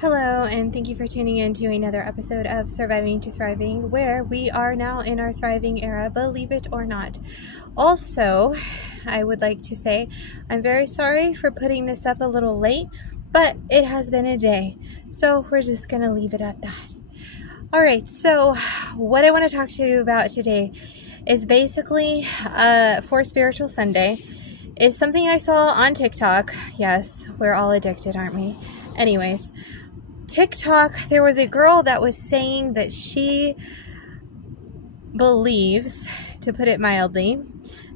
Hello, and thank you for tuning in to another episode of Surviving to Thriving, where we are now in our thriving era, believe it or not. Also, I would like to say I'm very sorry for putting this up a little late, but it has been a day, so we're just going to leave it at that. All right, so what I want to talk to you about today is basically for Spiritual Sunday is something I saw on TikTok. Yes, we're all addicted, aren't we? Anyways, TikTok, there was a girl that was saying that she believes, to put it mildly,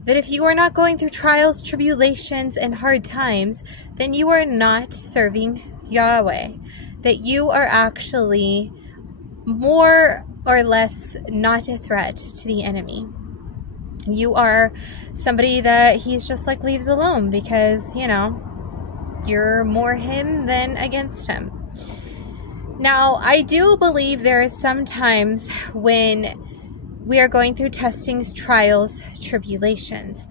that if you are not going through trials, tribulations, and hard times, then you are not serving Yahweh. That you are actually more or less not a threat to the enemy. You are somebody that he's just like leaves alone because, you're more him than against him. Now, I do believe there is some times when we are going through testings, trials, tribulations,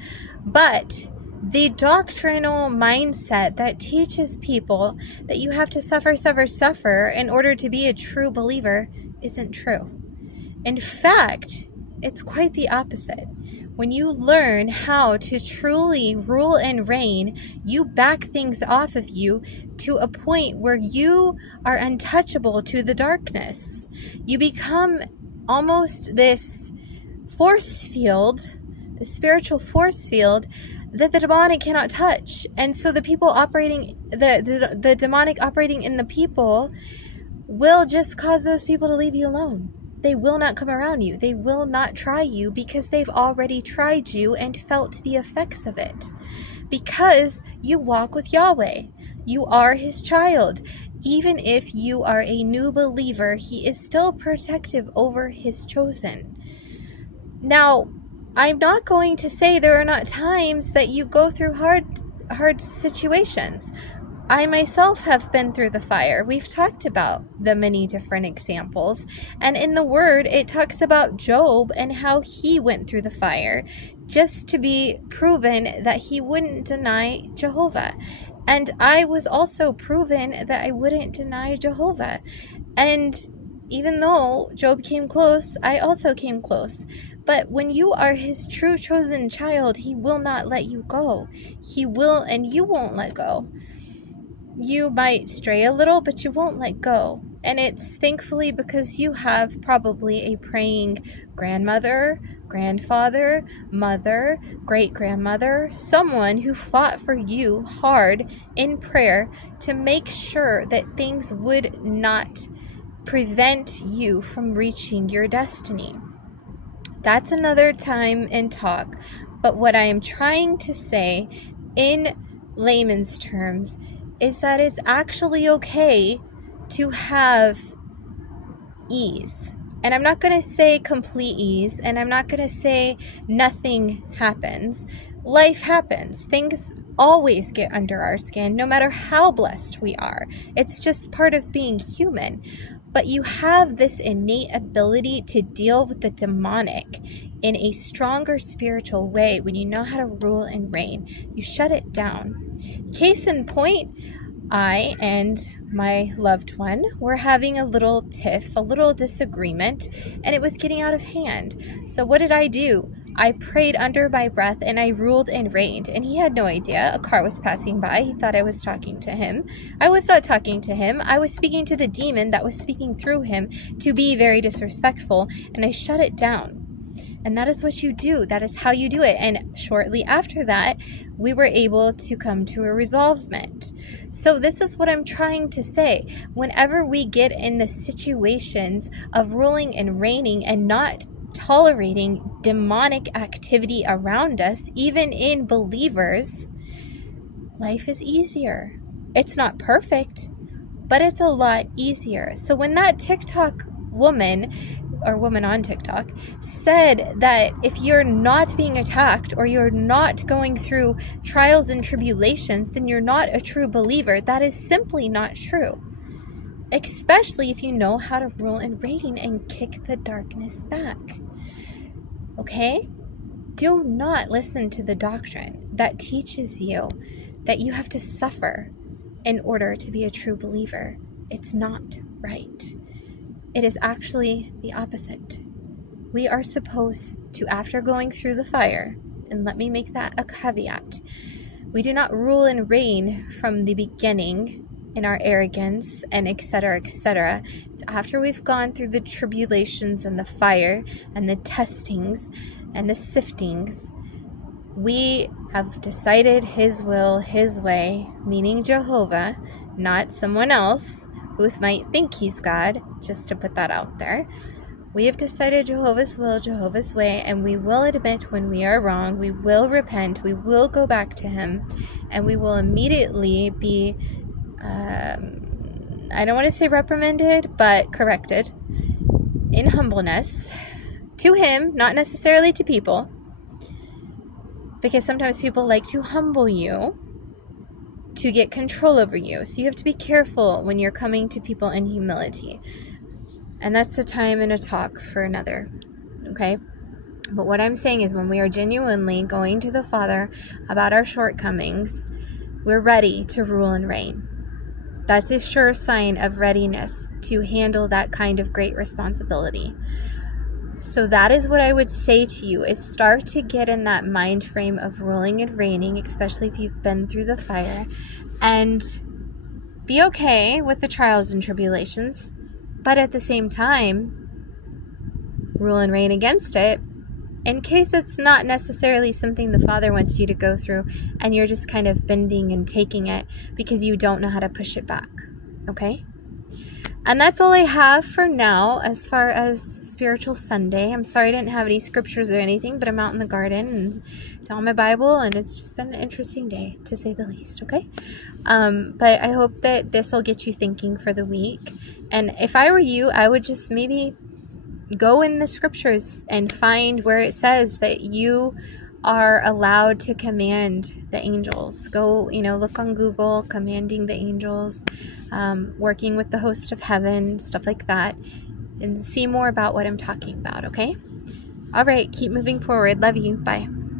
but the doctrinal mindset that teaches people that you have to suffer in order to be a true believer isn't true. In fact, it's quite the opposite. When you learn how to truly rule and reign, you back things off of you to a point where you are untouchable to the darkness. You become almost this force field, the spiritual force field that the demonic cannot touch. And so the people operating, the demonic operating in the people will just cause those people to leave you alone. They will not come around you. They will not try you because they've already tried you and felt the effects of it. Because you walk with Yahweh. You are his child. Even if you are a new believer, he is still protective over his chosen. Now, I'm not going to say there are not times that you go through hard situations. I myself have been through the fire. We've talked about the many different examples. And in the Word, it talks about Job and how he went through the fire just to be proven that he wouldn't deny Jehovah. And I was also proven that I wouldn't deny Jehovah. And even though Job came close, I also came close. But when you are his true chosen child, he will not let you go. He will, and you won't let go. You might stray a little, but you won't let go. And it's thankfully because you have probably a praying grandmother, grandfather, mother, great-grandmother, someone who fought for you hard in prayer to make sure that things would not prevent you from reaching your destiny. That's another time in talk. But what I am trying to say in layman's terms is that it's actually okay to have ease. And I'm not going to say complete ease, and I'm not going to say nothing happens. Life happens. Things always get under our skin, no matter how blessed we are. It's just part of being human. But you have this innate ability to deal with the demonic in a stronger spiritual way when you know how to rule and reign. You shut it down. Case in point, I and my loved one were having a little tiff, a little disagreement, and it was getting out of hand. So what did I do? I prayed under my breath and I ruled and reigned, and he had no idea. A car was passing by. He thought I was talking to him. I was not talking to him. I was speaking to the demon that was speaking through him to be very disrespectful, and I shut it down. And that is what you do. That is how you do it. And shortly after that, we were able to come to a resolvement. So this is what I'm trying to say. Whenever we get in the situations of ruling and reigning and not tolerating demonic activity around us, even in believers, life is easier. It's not perfect, but it's a lot easier. So when that TikTok woman on TikTok said that if you're not being attacked or you're not going through trials and tribulations, then you're not a true believer, that is simply not true. Especially if you know how to rule and reign and kick the darkness back. Okay? Do not listen to the doctrine that teaches you that you have to suffer in order to be a true believer. It's not right. It is actually the opposite. We are supposed to, after going through the fire, and let me make that a caveat, we do not rule and reign from the beginning in our arrogance and etc., etc. It's after we've gone through the tribulations and the fire and the testings and the siftings, we have decided His will, His way, meaning Jehovah, not someone else who might think he's God, just to put that out there. We have decided Jehovah's will, Jehovah's way, and we will admit when we are wrong. We will repent. We will go back to Him, and we will immediately be, I don't want to say reprimanded, but corrected in humbleness to Him, not necessarily to people, because sometimes people like to humble you to get control over you. So you have to be careful when you're coming to people in humility. And that's a time and a talk for another, okay? But what I'm saying is when we are genuinely going to the Father about our shortcomings, we're ready to rule and reign. That's a sure sign of readiness to handle that kind of great responsibility. So that is what I would say to you, is start to get in that mind frame of ruling and reigning, especially if you've been through the fire, and be okay with the trials and tribulations, but at the same time, rule and reign against it in case it's not necessarily something the Father wants you to go through and you're just kind of bending and taking it because you don't know how to push it back, okay? And that's all I have for now as far as Spiritual Sunday. I'm sorry I didn't have any scriptures or anything, but I'm out in the garden and it's on my Bible, and it's just been an interesting day, to say the least, okay? But I hope that this will get you thinking for the week. And if I were you, I would just maybe go in the scriptures and find where it says that you are allowed to command the angels. Go, look on Google, commanding the angels, working with the host of heaven, stuff like that, and see more about what I'm talking about, okay? All right, keep moving forward. Love you. Bye.